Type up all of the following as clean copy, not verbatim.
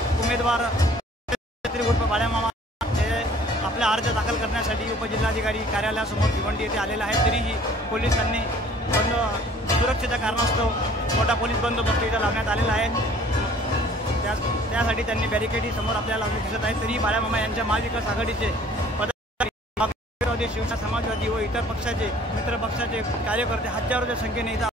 एक उमेदवार उर्फ बाळ्यामामा हे आपला अर्ज दाखल करण्यासाठी उपजिल्हाधिकारी कार्यालयासमोर भिवंडी येथे आलेला आहे। तरीही पोलिसांनी सुरक्षेच्या कारणास्तव मोठा पोलीस बंदोबस्त इथं लावण्यात आलेला आहे। त्यासाठी त्यांनी बॅरिकेडी समोर आपल्याला लावले दिसत आहे। तरी बाळ्यामामा यांच्या महाविकास आघाडीचे पदाधिकारी, शिवसेना, समाजवादी व इतर पक्षाचे मित्र पक्षाचे कार्यकर्ते हजारोच्या संख्येने इथं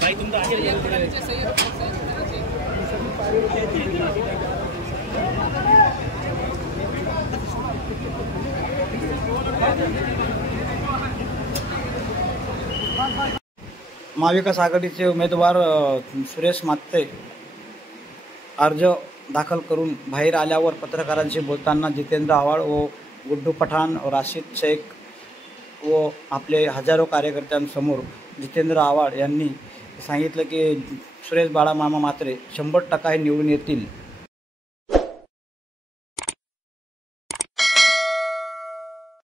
भाई तुम तो आगे महाविकास आघाडीचे उमेदवार सुरेश मात्ते अर्ज दाखल करून बाहेर आल्यावर पत्रकारांशी बोलताना जितेंद्र आव्हाड व गुड्डू पठाण, राशिद शेख व आपले हजारो कार्यकर्त्यांसमोर जितेंद्र आव्हाड यांनी सांगितलं की सुरेश बाळामामा मात्रे 100% हे निवडून येतील